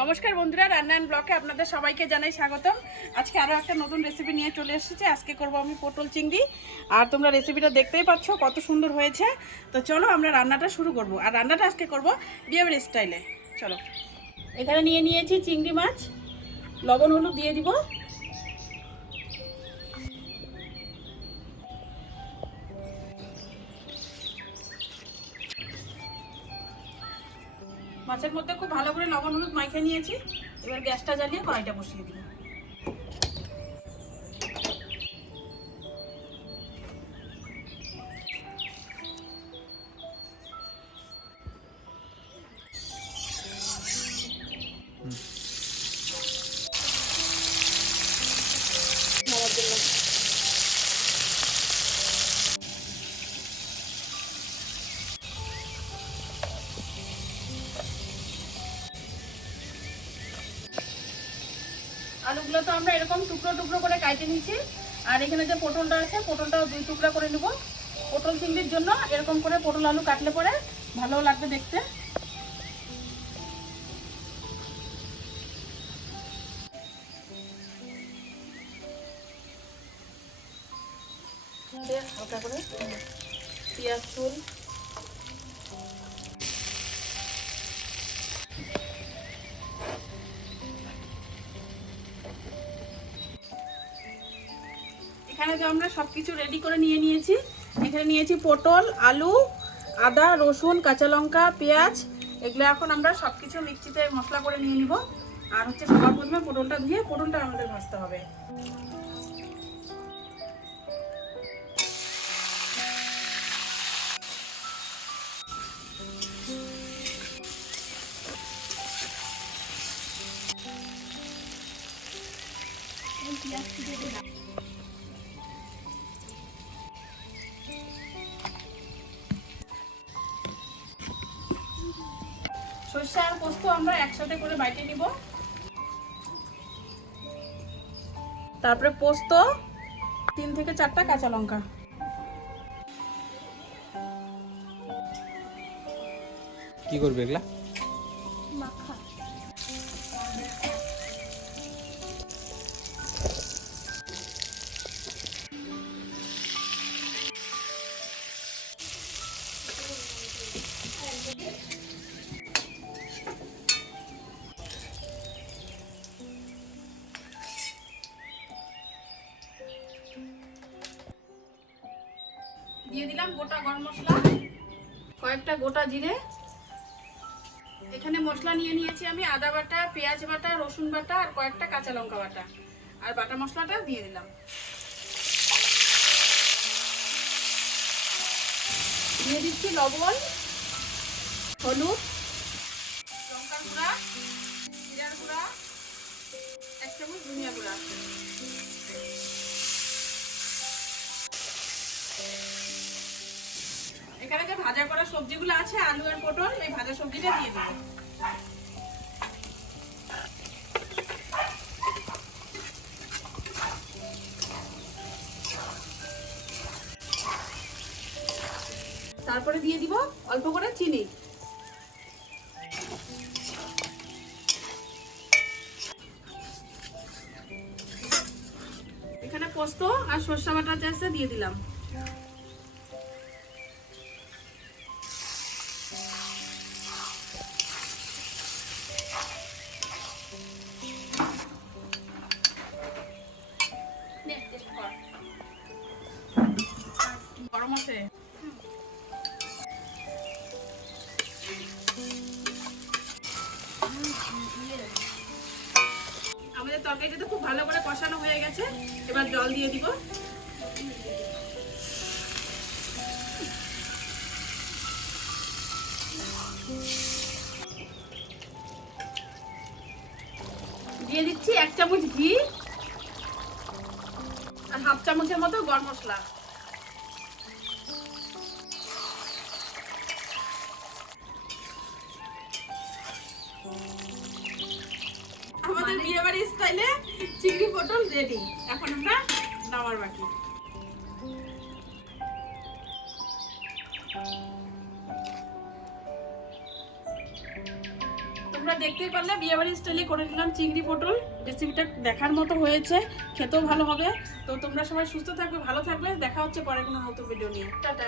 নমস্কার বন্ধুরা, রান্নান ব্লকে আপনাদের সবাইকে জানাই স্বাগতম। আজকে আরও একটা নতুন রেসিপি নিয়ে চলে এসেছি। আজকে করব আমি পটল চিংড়ি। আর তোমরা রেসিপিটা দেখতেই পাচ্ছ, কত সুন্দর হয়েছে। তো চলো আমরা রান্নাটা শুরু করব। আর রান্নাটা আজকে করব বিয়ের স্টাইলে চলো। এখানে নিয়ে নিয়েছি চিংড়ি মাছ। লবণ, হলুদ দিয়ে দিব। মাছের মধ্যে খুব ভালো করে লবণ হলুদ মাইখে নিয়েছি। এবার গ্যাসটা জ্বালিয়ে কড়াইটা বসিয়ে দিব আলুগুলো তো আমরা এরকম টুকরো টুকরো করে কাটে নিচ্ছি আর এখানে যে পটলটা আছে, পটলটাও দুই টুকরা করে নেব। পটল চিংড়ির জন্য এরকম করে পটল আলু কাটলে পরে ভালো লাগবে দেখতে। হালকা করে পেঁয়াজ চুল যে আমরা সব কিছু রেডি করে নিয়ে নিয়েছি। এখানে নিয়েছি পটল, আলু, আদা, রসুন, কাঁচা লঙ্কা, পেঁয়াজ। এগুলো এখন আমরা সব কিছু মিক্সিতে মশলা করে নিয়ে নিব। আর হচ্ছে সবার প্রথমে পটলটা ধুয়ে, পটলটা আমাদের ভাজতে হবে। সর্ষে আর পোস্ত আমরা একসাথে করে বাইটে নিব। তারপরে পোস্ত তিন থেকে চারটা কাঁচা লঙ্কা। কি করবে এগুলা? দিয়ে দিলাম গোটা গরম মশলা। কয়েকটা গোটা জিরে। এখানে মশলা নিয়ে নিয়েছি আমি আদা বাটা, পেঁয়াজ বাটা, রসুন বাটা আর কয়েকটা কাঁচা লঙ্কা বাটা। আর বাটা মশলাটা দিয়ে দিলাম। দিয়ে দিচ্ছি লবণ, হলুদ এখানে ভাজা করা সবজিগুলো আছে, আলু আর পটল, এই ভাজা সবজিটা দিয়ে দেবো। তারপরে দিয়ে দিব অল্প করে চিনি। এখানে পোস্ত আর সর্ষে বাটা আছে দিয়ে দিলাম। গরম আছে আমাদের তরকারিটা তো খুব ভালো করে কষানো হয়ে গেছে। এবার জল দিয়ে দিব। দিয়ে দিচ্ছি এক চামচ ঘি। মশলা। আমাদের বিয়ে বাড়ির স্টাইলে চিংড়ি পটল রেডি এখন আমরা নামার বাকি। তোমরা দেখতেই পারলে বিয়েবাড়ি স্টাইলে করে নিলাম চিংড়ি পটল। রেসিপিটা দেখার মতো হয়েছে, খেতেও ভালো হবে। তো তোমরা সবাই সুস্থ থাকবে, ভালো থাকবে। দেখা হচ্ছে পরে কোনো নতুন ভিডিও নিয়ে। টাটা।